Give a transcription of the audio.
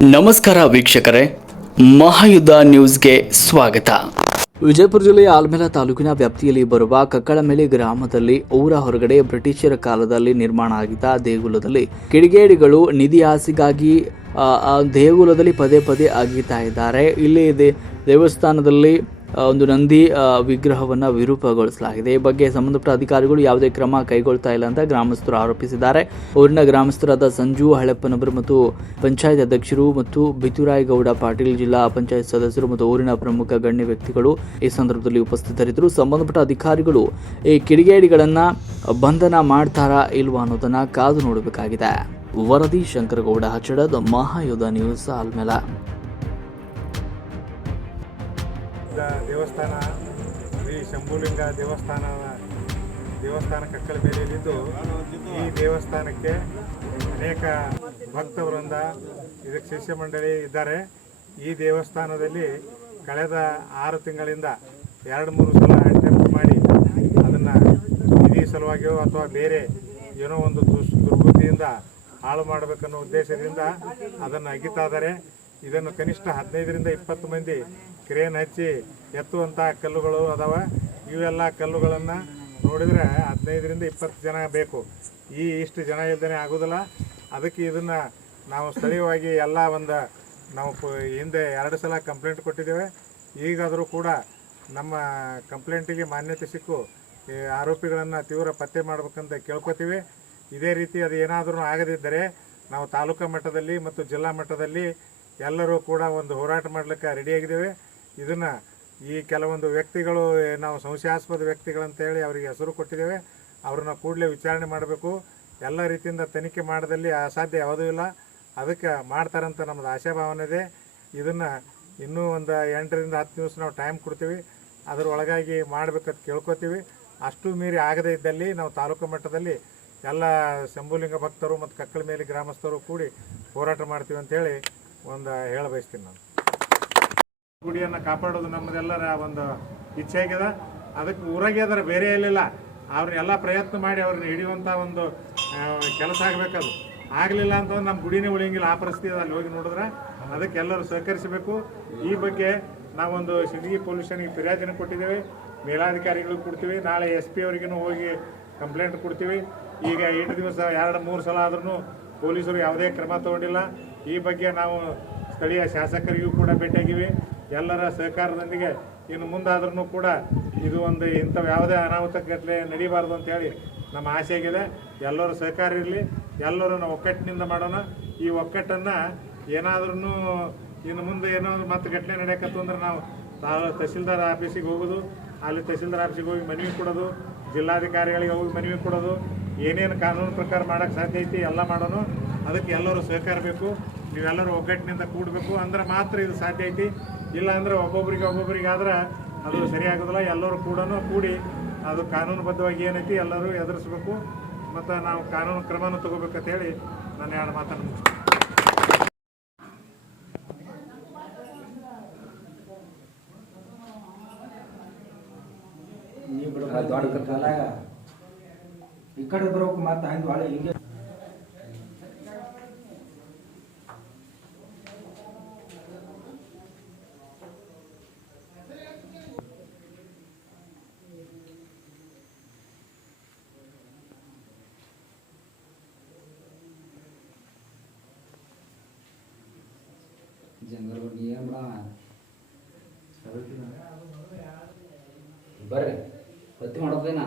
ನಮಸ್ಕಾರ ವೀಕ್ಷಕರೇ, ಮಹಾಯುದ್ಧ ನ್ಯೂಸ್ಗೆ ಸ್ವಾಗತ. ವಿಜಯಪುರ ಜಿಲ್ಲೆಯ ಆಲ್ಮೇಲ ತಾಲೂಕಿನ ವ್ಯಾಪ್ತಿಯಲ್ಲಿ ಬರುವ ಕಕ್ಕಳಮೆಳಿ ಗ್ರಾಮದಲ್ಲಿ ಊರ ಹೊರಗಡೆ ಬ್ರಿಟಿಷರ ಕಾಲದಲ್ಲಿ ನಿರ್ಮಾಣ ಆಗಿದ್ದ ದೇಗುಲದಲ್ಲಿ ಕಿಡಿಗೇಡಿಗಳು ನಿಧಿ ಆಸೆಗಾಗಿ ದೇಗುಲದಲ್ಲಿ ಪದೇ ಪದೇ ಅಗೀತಾ ಇದ್ದಾರೆ. ಇಲ್ಲಿ ದೇವಸ್ಥಾನದಲ್ಲಿ ಒಂದು ನಂದಿ ವಿಗ್ರಹವನ್ನು ವಿರೂಪಗೊಳಿಸಲಾಗಿದೆ. ಈ ಬಗ್ಗೆ ಸಂಬಂಧಪಟ್ಟ ಅಧಿಕಾರಿಗಳು ಯಾವುದೇ ಕ್ರಮ ಕೈಗೊಳ್ತಾ ಇಲ್ಲ ಅಂತ ಗ್ರಾಮಸ್ಥರು ಆರೋಪಿಸಿದ್ದಾರೆ. ಊರಿನ ಗ್ರಾಮಸ್ಥರಾದ ಸಂಜು ಹಳೆಪ್ಪನವರು ಮತ್ತು ಪಂಚಾಯತ್ ಅಧ್ಯಕ್ಷರು ಮತ್ತು ಬಿತುರಾಯಗೌಡ ಪಾಟೀಲ್, ಜಿಲ್ಲಾ ಪಂಚಾಯತ್ ಸದಸ್ಯರು ಮತ್ತು ಊರಿನ ಪ್ರಮುಖ ಗಣ್ಯ ವ್ಯಕ್ತಿಗಳು ಈ ಸಂದರ್ಭದಲ್ಲಿ ಉಪಸ್ಥಿತರಿದ್ದರು. ಸಂಬಂಧಪಟ್ಟ ಅಧಿಕಾರಿಗಳು ಈ ಕಿಡಿಗೇಡಿಗಳನ್ನ ಬಂಧನ ಮಾಡ್ತಾರಾ ಇಲ್ವಾ ಅನ್ನೋದನ್ನ ಕಾದು ನೋಡಬೇಕಾಗಿದೆ. ವರದಿ ಶಂಕರಗೌಡ ಹಚ್ಚಡದ್, ಮಹಾಯುದ್ಧ ನ್ಯೂಸ್, ಆಲ್ಮೇಲ. ದೇವಸ್ಥಾನ ಶ್ರೀ ಶಂಭುಲಿಂಗ ದೇವಸ್ಥಾನ ಕಕ್ಕಳಮೇಲಿದ್ದು ಈ ದೇವಸ್ಥಾನಕ್ಕೆ ಅನೇಕ ಭಕ್ತವೃಂದ ಇದಕ್ಕೆ ಶಿಷ್ಯ ಮಂಡಳಿ ಇದ್ದಾರೆ. ಈ ದೇವಸ್ಥಾನದಲ್ಲಿ ಕಳೆದ 6 ತಿಂಗಳಿಂದ 2-3 ಸಲ ಅಟೆಂಪ್ಟ್ ಮಾಡಿ ಅದನ್ನು ನಿಧಿ ಸಲುವಾಗಿಯೋ ಅಥವಾ ಬೇರೆ ಏನೋ ಒಂದು ದುರ್ಬುದ್ಧಿಯಿಂದ ಹಾಳು ಮಾಡಬೇಕನ್ನೋ ಉದ್ದೇಶದಿಂದ ಅದನ್ನು ಅಗಿತಾ ಇದ್ದಾರೆ. ಇದನ್ನು ಕನಿಷ್ಠ 15ರಿಂದ 20 ಮಂದಿ ಕ್ರೇನ್ ಹಚ್ಚಿ ಎತ್ತುವಂಥ ಕಲ್ಲುಗಳು ಅದಾವ. ಇವೆಲ್ಲ ಕಲ್ಲುಗಳನ್ನು ನೋಡಿದರೆ 15ರಿಂದ 20 ಜನ ಬೇಕು. ಇಷ್ಟು ಜನ ಇಲ್ದೇ ಆಗೋದಿಲ್ಲ. ಅದಕ್ಕೆ ಇದನ್ನು ನಾವು ಸ್ಥಳೀಯವಾಗಿ ಎಲ್ಲ ನಾವು ಹಿಂದೆ 2 ಸಲ ಕಂಪ್ಲೇಂಟ್ ಕೊಟ್ಟಿದ್ದೇವೆ. ಈಗಾದರೂ ಕೂಡ ನಮ್ಮ ಕಂಪ್ಲೇಂಟಿಗೆ ಮಾನ್ಯತೆ ಸಿಕ್ಕು ಆರೋಪಿಗಳನ್ನು ತೀವ್ರ ಪತ್ತೆ ಮಾಡಬೇಕಂತ ಕೇಳ್ಕೊತೀವಿ. ಇದೇ ರೀತಿ ಅದು ಏನಾದರೂ ಆಗದಿದ್ದರೆ ನಾವು ತಾಲೂಕಾ ಮಟ್ಟದಲ್ಲಿ ಮತ್ತು ಜಿಲ್ಲಾ ಮಟ್ಟದಲ್ಲಿ ಎಲ್ಲರೂ ಕೂಡ ಒಂದು ಹೋರಾಟ ಮಾಡಲಿಕ್ಕೆ ರೆಡಿಯಾಗಿದ್ದೇವೆ. ಇದನ್ನು ಈ ಕೆಲವೊಂದು ವ್ಯಕ್ತಿಗಳು ನಾವು ಸಂಶಯಾಸ್ಪದ ವ್ಯಕ್ತಿಗಳಂತೇಳಿ ಅವರಿಗೆ ಹೆಸರು ಕೊಟ್ಟಿದ್ದೇವೆ. ಅವ್ರನ್ನ ಕೂಡಲೇ ವಿಚಾರಣೆ ಮಾಡಬೇಕು. ಎಲ್ಲ ರೀತಿಯಿಂದ ತನಿಖೆ ಮಾಡೋದಲ್ಲಿ ಅಸಾಧ್ಯ ಯಾವುದೂ ಇಲ್ಲ. ಅದಕ್ಕೆ ಮಾಡ್ತಾರಂತ ನಮ್ಮದು ಆಶಾಭಾವನೆ ಇದೆ. ಇದನ್ನು ಇನ್ನೂ ಒಂದು 8ರಿಂದ 10 ದಿವಸ ನಾವು ಟೈಮ್ ಕೊಡ್ತೀವಿ. ಅದರೊಳಗಾಗಿ ಮಾಡಬೇಕಂತ ಕೇಳ್ಕೊತೀವಿ. ಅಷ್ಟು ಮೀರಿ ಆಗದೇ ಇದ್ದಲ್ಲಿ ನಾವು ತಾಲೂಕು ಮಟ್ಟದಲ್ಲಿ ಎಲ್ಲ ಶಂಭುಲಿಂಗ ಭಕ್ತರು ಮತ್ತು ಕಕ್ಕಳಮೇಲಿ ಗ್ರಾಮಸ್ಥರು ಕೂಡಿ ಹೋರಾಟ ಮಾಡ್ತೀವಿ ಅಂತೇಳಿ ಹೇಳ ಬಯಸ್ತೀನಿ. ನಾನು ಗುಡಿಯನ್ನು ಕಾಪಾಡೋದು ನಮ್ಮದೆಲ್ಲರ ಒಂದು ಇಚ್ಛೆ ಆಗಿದೆ. ಅದಕ್ಕೆ ಊರಾಗೆ ಅದರ ಬೇರೆ ಇರಲಿಲ್ಲ. ಅವ್ರನ್ನೆಲ್ಲ ಪ್ರಯತ್ನ ಮಾಡಿ ಅವ್ರನ್ನ ಹಿಡಿಯುವಂಥ ಒಂದು ಕೆಲಸ ಆಗಬೇಕದು. ಆಗಲಿಲ್ಲ ಅಂತಂದ್ರೆ ನಮ್ಮ ಗುಡಿನೇ ಉಳಿಯಂಗಿಲ್ಲ. ಆ ಪರಿಸ್ಥಿತಿ ಅಲ್ಲಿ ಹೋಗಿ ನೋಡಿದ್ರೆ ಅದಕ್ಕೆ ಎಲ್ಲರೂ ಸಹಕರಿಸಬೇಕು. ಈ ಬಗ್ಗೆ ನಾವೊಂದು ಸಿಂದಗಿ ಪೊಲೀಸ್ ಸ್ಟೇಷನ್ಗೆ ಫಿರ್ಯಾದಿನ ಕೊಟ್ಟಿದ್ದೇವೆ. ಮೇಲಾಧಿಕಾರಿಗಳಿಗೆ ಕೊಡ್ತೀವಿ. ನಾಳೆ SP ಅವರಿಗೂ ಹೋಗಿ ಕಂಪ್ಲೇಂಟ್ ಕೊಡ್ತೀವಿ. ಈಗ 8 ದಿವಸ 2-3 ಸಲ ಆದ್ರೂ ಪೊಲೀಸರು ಯಾವುದೇ ಕ್ರಮ ತಗೊಂಡಿಲ್ಲ. ಈ ಬಗ್ಗೆ ನಾವು ಸ್ಥಳೀಯ ಶಾಸಕರಿಗೂ ಕೂಡ ಭೇಟಿಯಾಗಿವಿ. ಎಲ್ಲರ ಸಹಕಾರದೊಂದಿಗೆ ಇನ್ನು ಮುಂದಾದ್ರೂ ಕೂಡ ಇದು ಇಂಥವು ಯಾವುದೇ ಅನಾಹುತಗಟ್ಟಲೆ ನಡೀಬಾರ್ದು ಅಂತೇಳಿ ನಮ್ಮ ಆಸೆ ಆಗಿದೆ. ಎಲ್ಲರೂ ಸಹಕಾರ ಇರಲಿ. ಎಲ್ಲರೂ ನಾವು ಒಕ್ಕಟ್ಟಿನಿಂದ ಮಾಡೋಣ. ಈ ಒಕ್ಕಟ್ಟನ್ನು ಏನಾದ್ರೂ ಇನ್ನು ಮುಂದೆ ಏನೋ ಮತ್ತೆ ಘಟನೆ ನಡೆಯಕತ್ತು ಅಂದ್ರೆ ನಾವು ತಹಸೀಲ್ದಾರ್ ಆಫೀಸಿಗೆ ಹೋಗೋದು, ಅಲ್ಲಿ ತಹಸೀಲ್ದಾರ್ ಆಫೀಸಿಗೆ ಹೋಗಿ ಮನವಿ ಕೊಡೋದು, ಜಿಲ್ಲಾಧಿಕಾರಿಗಳಿಗೆ ಹೋಗಿ ಮನವಿ ಕೊಡೋದು, ಏನೇನು ಕಾನೂನು ಪ್ರಕಾರ ಮಾಡೋಕ್ಕೆ ಸಾಧ್ಯ ಐತಿ ಎಲ್ಲ ಮಾಡೋಣ. ಅದಕ್ಕೆ ಎಲ್ಲರೂ ಸಹಕಾರ ಬೇಕು. ನೀವೆಲ್ಲರೂ ಒಗ್ಗಟ್ಟಿನಿಂದ ಕೂಡಬೇಕು. ಅಂದ್ರೆ ಮಾತ್ರ ಇದು ಸಾಧ್ಯ ಐತಿ. ಇಲ್ಲ ಅಂದರೆ ಒಬ್ಬೊಬ್ಬರಿಗಾದ್ರೆ ಅದು ಸರಿಯಾಗೋದಿಲ್ಲ. ಎಲ್ಲರೂ ಕೂಡಿ ಅದು ಕಾನೂನುಬದ್ಧವಾಗಿ ಏನೈತಿ ಎಲ್ಲರೂ ಎದುರಿಸ್ಬೇಕು ಮತ್ತು ನಾವು ಕಾನೂನು ಕ್ರಮನೂ ತಗೋಬೇಕಂತ ಹೇಳಿ ನಾನು 2 ಮಾತನ್ನು ಮುಗಿಸ್ತೀನಿ. ಈ ಕಡೆ ಬರೋಕೆ ಮಾತ್ರ ಹಂಗೆ ಒಳ್ಳೆ ಹಿಂಗೆ ಜಂಗಲ್ ಏನು ಬರ್ರಿ ಹೊತ್ತಿ ಮಾಡೋದೇನಾ